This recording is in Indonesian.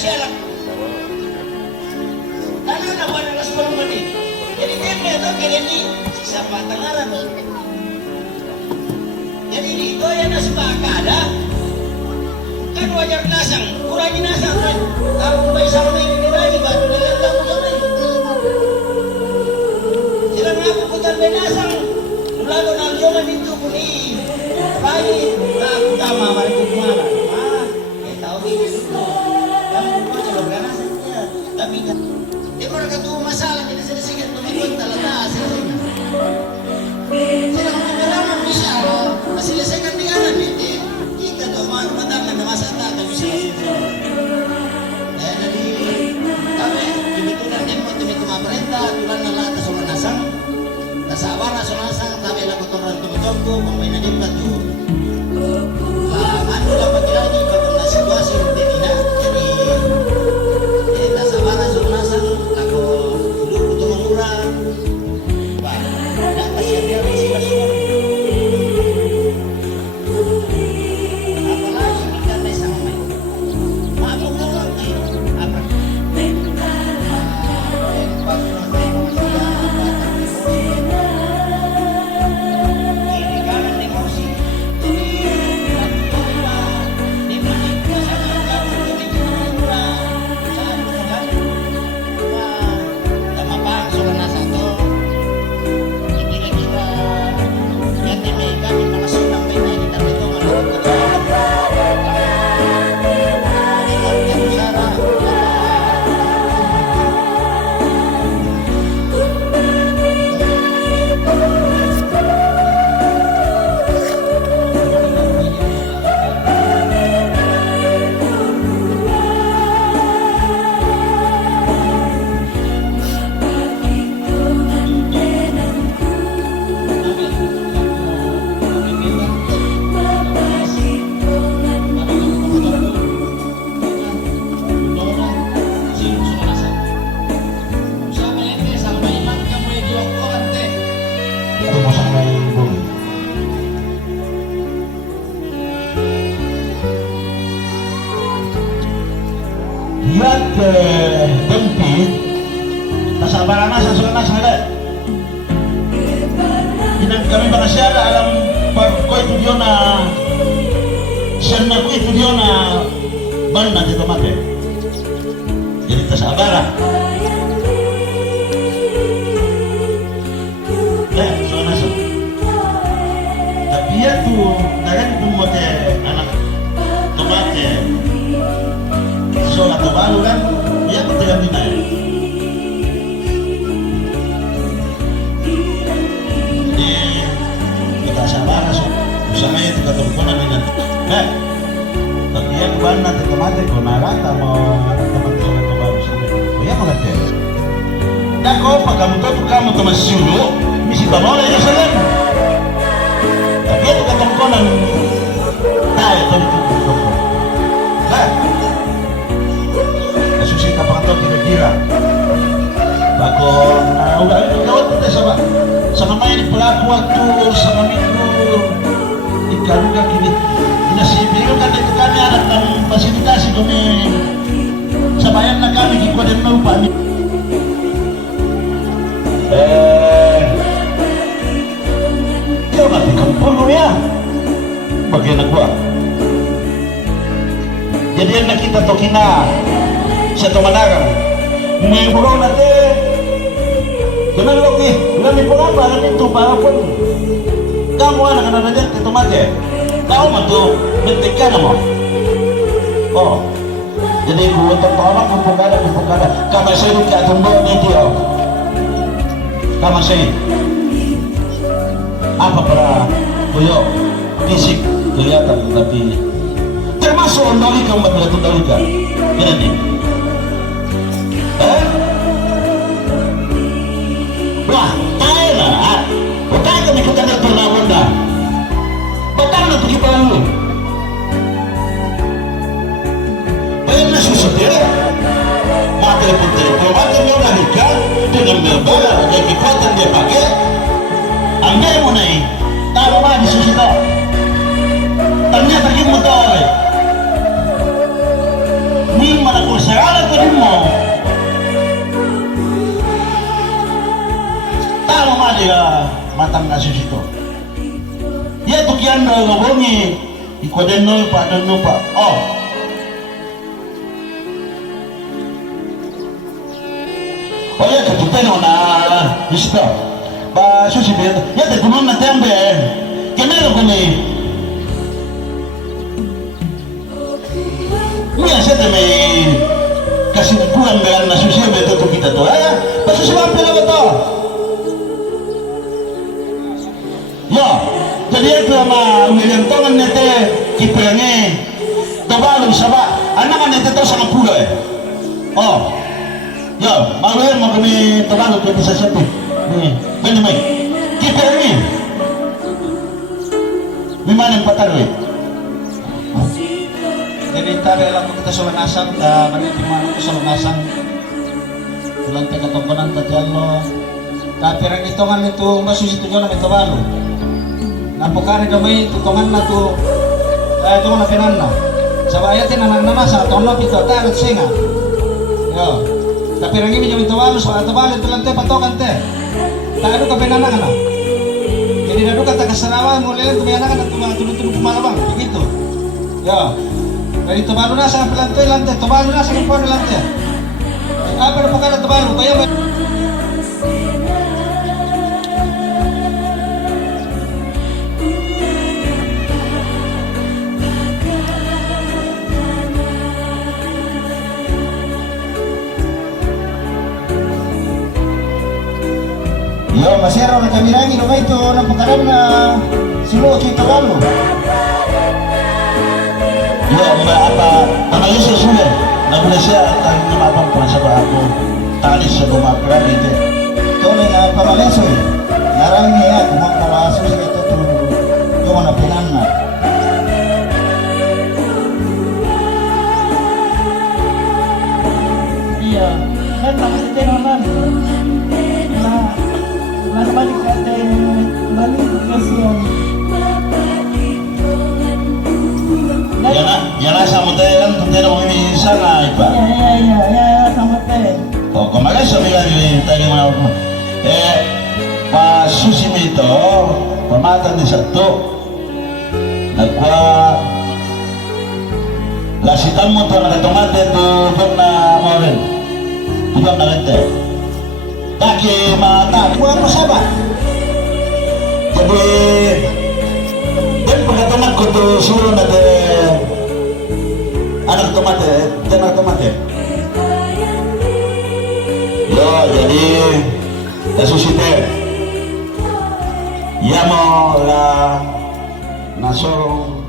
siya lang. Tanah na buwan alas ko naman eh. Jadi tempe ito, kinini, sisa patangaran. Jadi dito yan na si Bakada. Kan wajar nasang, kurangin nasang kan. Tapos ba isang may nilay, bago nilalang ko sa rin. Sila nga puputan may nasang. Mula ko na ang dito ko ni bayi. Na ako tama, marikugmana. Tahu ini itu. Kamu mau coba nasang niya. Tapi kan. Di mo nagkatuwa masalah, hindi sila sige tumikot talaga. Sila kung nagalaman mo siya, sila sa kandiganan, hindi. Kita to, matangan na masata, kami sila sila. Kaya nali, kami, tumitulan din mo, tumitumaprenta, tulan na lahat sa manasang. Nasawa na sa manasang, tabi lang kotoran tumutombo, kung may nanimpat yun. Ano lang pagkilani, pag na situasi, hindi na. Jadi, nasawa na sa manasang, ako, lupo tumangura. Nak kasi dia masih masuk. Apalagi kita tes sama main. Aku mau ni apa? Ini kan emosi. Ini masalah kamu ini kurang. Satu kan? Sama bang sudah satu. Lihat ke Dempit, nasabaran sa sunan sa Inang kami bakasyara alam ko ito diyo na siya na ko ito diyo na banda dito mate. Jadi tasabara. Sunan sa. Tapi ya tuh, kalian pun mate anak tomate. So atau baru kan, dia betul tidak. Jadi kita sabar, usaha itu ketemuan dengan. Tapi yang mana teman-teman konarata mau teman-teman baru sini. Oh ya mengerti. Dan kau kamu teman sulu, misi bawa aja salam. Tapi itu ketemuan tahu tentu. Susi kapag kira-kira bakon udah gawat kita sama main pelaku waktu sama minggu ikan juga kini inasibiro kan itu kami anak dan fasilitasi kami sabayan na kami kiko din mau pa coba dikumpul ya bagian gua jadi anak kita tokina sa tumanarang may burong natin ganun lang namin po nga para nito para po kamu anak na dyan ito mati tao man to bintik ka na mo oh jadi buwatang tawanan kumpukada kama sa'yo ka tumbo dito kama sa'yo apa para kuyo fisik kelihatan tapi termasuk ang dali kang matlatong dali ka ganun eh wah, tayo na huwag tayo kami kung kanyang perlawan na batang na tugi pa mo bayan na susutir mga telepon matan nyo na hika dengan berbala dan kekuatan dia pakai andai mo na eh taro ba di susita tanya pergi mo tayo ni mana ko sa matang kasus itu. Ya tuh kian dah ngobongi, ikoden no pak. Oh, oh ya ketutan ona isto. Ba susi be ya te kumon na tembe. Kemero kuni. Mia sete me kasih kurang dengan nasusi betul kita tuh ya. Pasal sebab apa betul? Ya, jadi itu sama William Tongan nete kipernya tabalu sabah anak nete tu sangat pula oh ya malu mau kami tabalu tu bisa satu ni mana mai kipernya di mana empat hari Jadi tabi lang kita sulanasan, manit mana kita sulanasan. Tulang teka tongkonan tatialo. Tapi rang itongan itu masusi tujuan ng ito napukari gamay tutungan na to tungan na pinanna sabayatin na nanasa tono pito tarat singa yo tapi rangi mi jami tawalo so atawalo tulante patokan te taado ka pinanna kana jadi dadu kata kasarawan mo lelan tumiyana kana tulog-tulog kumalabang begitu yo dari tawalo na sa plantoy lante tawalo na sa kampon lante apa na pukara tawalo kaya Yo, masero na kami rangi no ito ng pagkaram na sinuot ito lalo. yo apa analis sudah nabula siya ang namapang pa sa ako talis sa bumakra dito Ito na pamaleso eh. Narang niya kumang palaso sa ito to yung na pinanna. Iya, kan maksudnya naman na balik natin balik kasi yan na sa mutay lang kung tira mo ini sana iba ya sama teh o kumaga sa mga tayo mga pa susi ito pamatan ni Sabto nagwa lasitan mo ito nakatumate ito doon na mo rin doon na rin tayo Daki mata buat pasaba. Jadi dan pengaturan kutu suruh nade anak tomate. Yo jadi kasusite. Ya mau la nasong